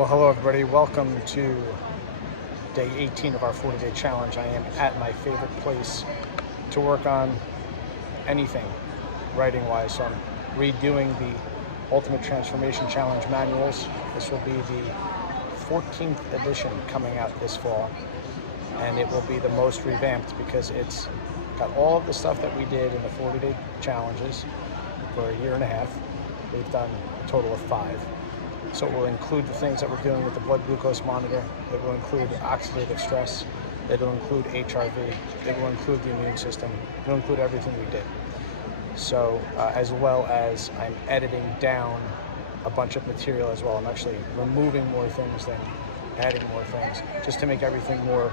Well, hello everybody. Welcome to day 18 of our 40-day challenge. I am at my favorite place to work on anything writing-wise. So I'm redoing the Ultimate Transformation Challenge manuals. This will be the 14th edition coming out this fall, and it will be the most revamped because it's got all of the stuff that we did in the 40-day challenges for a year and a half. We've done a total of 5. So it will include the things that we're doing with the blood glucose monitor. It will include oxidative stress. It will include HRV. It will include the immune system. It will include everything we did. So as well as I'm editing down a bunch of material as well. I'm actually removing more things than adding more things, just to make everything more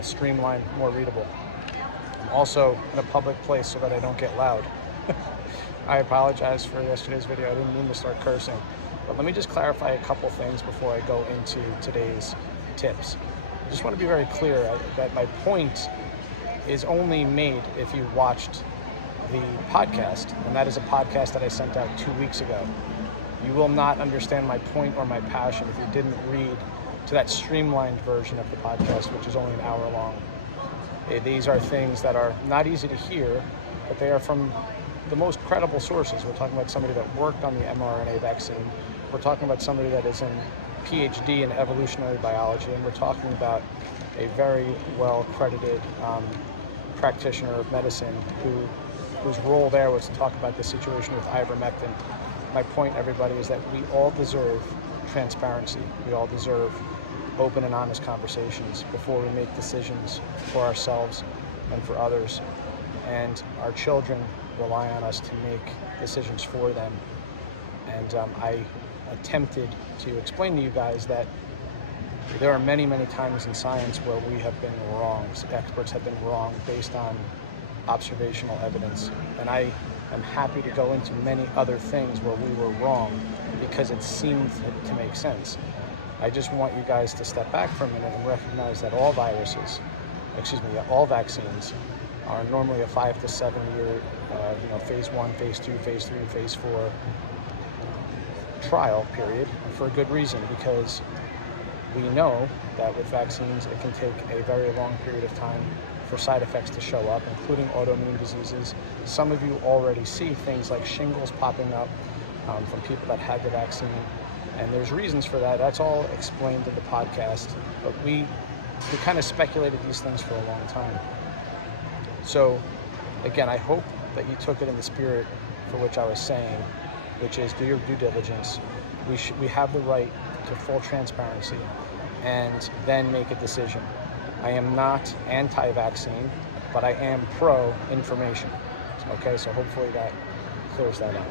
streamlined, more readable. I'm also in a public place so that I don't get loud. I apologize for yesterday's video. I didn't mean to start cursing. But let me just clarify a couple things before I go into today's tips. I just want to be very clear that my point is only made if you watched the podcast, and that is a podcast that I sent out 2 weeks ago. You will not understand my point or my passion if you didn't read to that streamlined version of the podcast, which is only an hour long. These are things that are not easy to hear, but they are from the most credible sources. We're talking about somebody that worked on the mRNA vaccine. We're talking about somebody that is in PhD in evolutionary biology, and we're talking about a very well-credited practitioner of medicine whose role there was to talk about the situation with ivermectin. My point, everybody, is that we all deserve transparency. We all deserve open and honest conversations before we make decisions for ourselves and for others. And our children rely on us to make decisions for them. And I attempted to explain to you guys that there are many, many times in science where we have been wrong. Experts have been wrong based on observational evidence. And I am happy to go into many other things where we were wrong because it seemed to make sense. I just want you guys to step back for a minute and recognize that all all vaccines are normally a 5 to 7 year, phase 1, phase 2, phase 3, phase 4 trial period, for a good reason, because we know that with vaccines it can take a very long period of time for side effects to show up, including autoimmune diseases. Some of you already see things like shingles popping up from people that had the vaccine, and there's reasons for that. That's all explained in the podcast, but we kind of speculated these things for a long time. So again, I hope that you took it in the spirit for which I was saying, which is do your due diligence. We have the right to full transparency and then make a decision. I am not anti-vaccine, but I am pro-information. Okay, so hopefully that clears that up.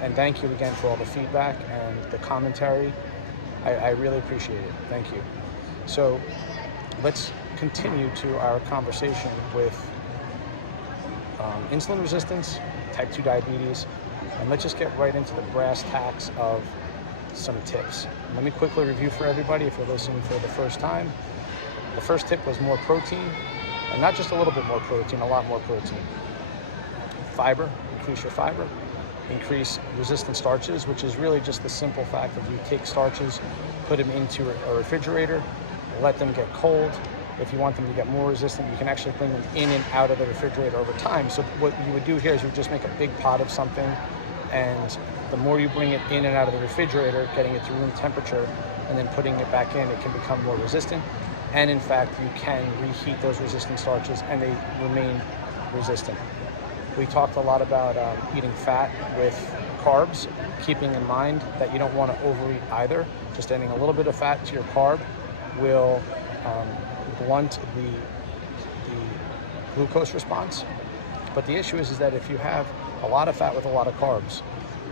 And thank you again for all the feedback and the commentary. I really appreciate it. Thank you. So let's continue to our conversation with insulin resistance, type 2 diabetes, and let's just get right into the brass tacks of some tips. Let me quickly review for everybody if you're listening for the first time. The first tip was more protein, and not just a little bit more protein, a lot more protein. Fiber, increase your fiber. Increase resistant starches, which is really just the simple fact that you take starches, put them into a refrigerator, let them get cold. If you want them to get more resistant, you can actually bring them in and out of the refrigerator over time. So what you would do here is you would just make a big pot of something, and the more you bring it in and out of the refrigerator, getting it to room temperature, and then putting it back in, it can become more resistant. And in fact, you can reheat those resistant starches and they remain resistant. We talked a lot about eating fat with carbs, keeping in mind that you don't want to overeat either. Just adding a little bit of fat to your carb will blunt the glucose response. But the issue is that if you have a lot of fat with a lot of carbs,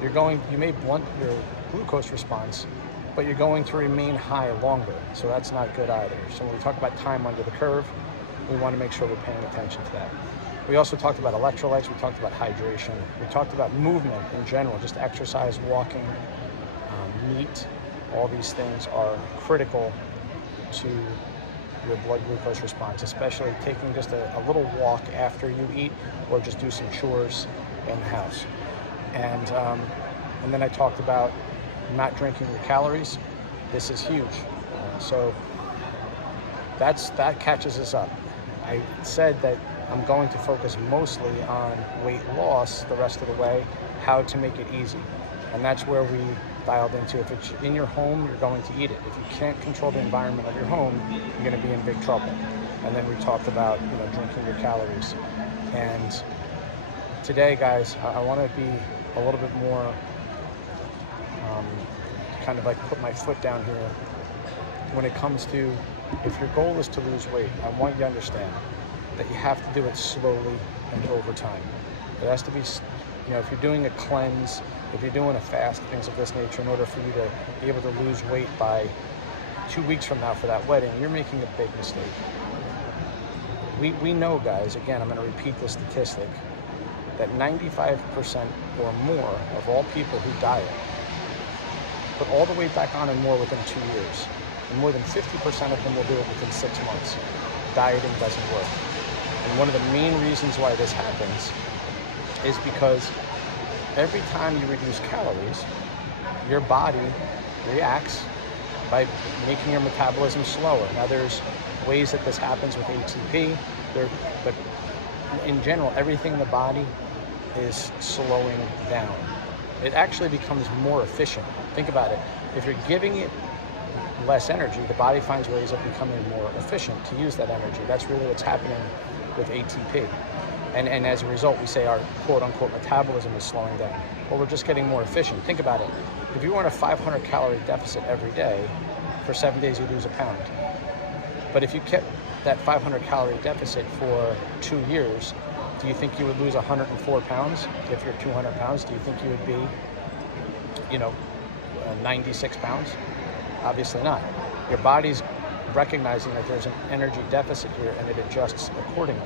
you may blunt your glucose response, but you're going to remain high longer. So that's not good either. So when we talk about time under the curve, we want to make sure we're paying attention to that. We also talked about electrolytes, we talked about hydration, we talked about movement in general, just exercise, walking, meat. All these things are critical to your blood glucose response, especially taking just a little walk after you eat, or just do some chores in the house. And then I talked about not drinking your calories. This is huge. So that catches us up. I said that I'm going to focus mostly on weight loss the rest of the way, how to make it easy. And that's where we dialed into. If it's in your home, you're going to eat it. If you can't control the environment of your home, you're going to be in big trouble. And then we talked about, drinking your calories. And today, guys, I want to be a little bit more kind of like put my foot down here when it comes to, if your goal is to lose weight, I want you to understand that you have to do it slowly and over time. It has to be, if you're doing a cleanse, if you're doing a fast, things of this nature, in order for you to be able to lose weight by 2 weeks from now for that wedding, you're making a big mistake. We know, guys, again, I'm going to repeat this statistic, that 95% or more of all people who diet put all the weight back on and more within 2 years. And more than 50% of them will do it within 6 months. Dieting doesn't work. And one of the main reasons why this happens is because every time you reduce calories, your body reacts by making your metabolism slower. Now, there's ways that this happens with ATP, but in general, everything in the body is slowing down. It actually becomes more efficient. Think about it. If you're giving it less energy, the body finds ways of becoming more efficient to use that energy. That's really what's happening with ATP. And as a result, we say our quote-unquote metabolism is slowing down. Well, we're just getting more efficient. Think about it. If you were in a 500 calorie deficit every day, for 7 days you lose a pound. But if you kept that 500 calorie deficit for 2 years, do you think you would lose 104 pounds? If you're 200 pounds, do you think you would be, 96 pounds? Obviously not. Your body's recognizing that there's an energy deficit here and it adjusts accordingly.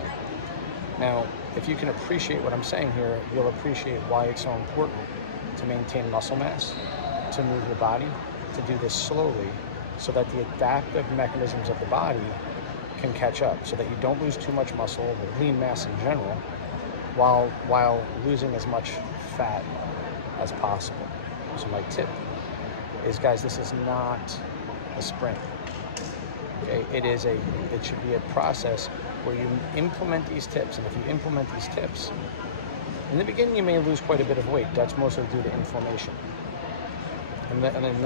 Now, if you can appreciate what I'm saying here, you'll appreciate why it's so important to maintain muscle mass, to move your body, to do this slowly so that the adaptive mechanisms of the body can catch up, so that you don't lose too much muscle or lean mass in general while losing as much fat as possible. So my tip is, guys, this is not a sprint. Okay, it should be a process where you implement these tips, and if you implement these tips, in the beginning you may lose quite a bit of weight. That's mostly due to inflammation. And then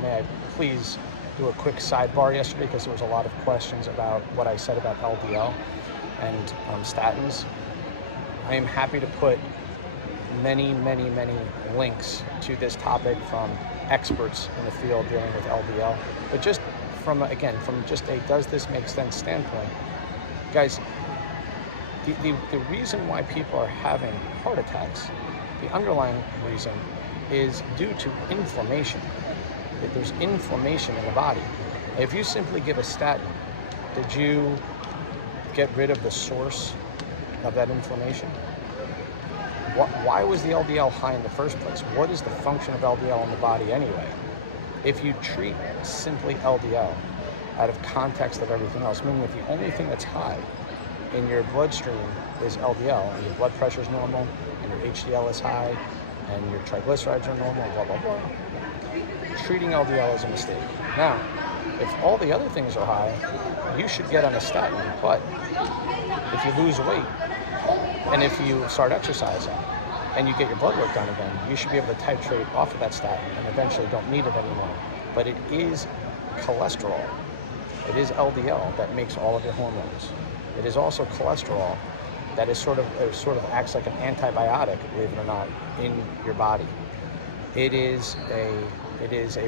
may I please do a quick sidebar yesterday, because there was a lot of questions about what I said about LDL and statins. I am happy to put many links to this topic from experts in the field dealing with LDL, but just from just a does this make sense standpoint, guys, the reason why people are having heart attacks, the underlying reason is due to inflammation. If there's inflammation in the body, if you simply give a statin, did you get rid of the source of that inflammation? Why was the LDL high in the first place? What is the function of LDL in the body anyway? If you treat simply LDL out of context of everything else, meaning if the only thing that's high in your bloodstream is LDL, and your blood pressure is normal, and your HDL is high, and your triglycerides are normal, blah, blah, blah, treating LDL is a mistake. Now, if all the other things are high, you should get on a statin, but if you lose weight, and if you start exercising, and you get your blood work done again, you should be able to titrate off of that statin and eventually don't need it anymore. But it is cholesterol. It is LDL that makes all of your hormones. It is also cholesterol that is sort of acts like an antibiotic, believe it or not, in your body. It is a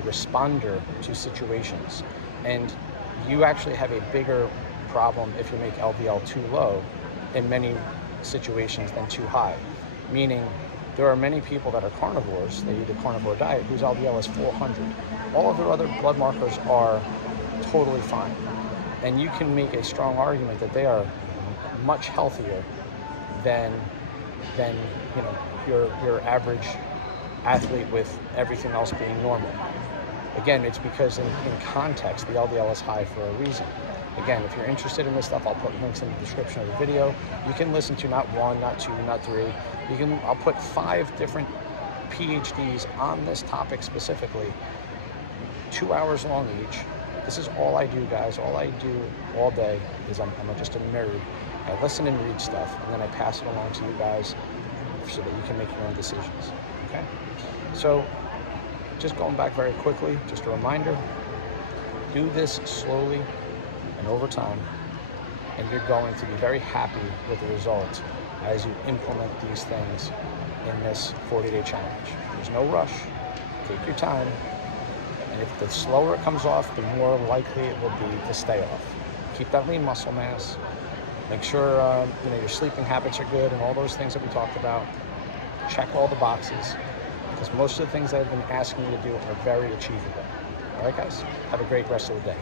responder to situations, and you actually have a bigger problem if you make LDL too low in many situations than too high. Meaning, there are many people that are carnivores, they eat a carnivore diet, whose LDL is 400. All of their other blood markers are totally fine. And you can make a strong argument that they are much healthier than your average athlete with everything else being normal. Again, it's because in context, the LDL is high for a reason. Again, if you're interested in this stuff, I'll put links in the description of the video. You can listen to not one, not two, not three. I'll put 5 different PhDs on this topic specifically 2 hours long each. This is all I do, guys. All I do all day is I'm just a nerd. I listen and read stuff, and then I pass it along to you guys so that you can make your own decisions, okay? So just going back very quickly, just a reminder, do this slowly and over time, and you're going to be very happy with the results as you implement these things in this 40-day challenge. There's no rush. Take your time, and if the slower it comes off, the more likely it will be to stay off. Keep that lean muscle mass. Make sure your sleeping habits are good and all those things that we talked about. Check all the boxes, because most of the things that I've been asking you to do are very achievable. All right, guys? Have a great rest of the day.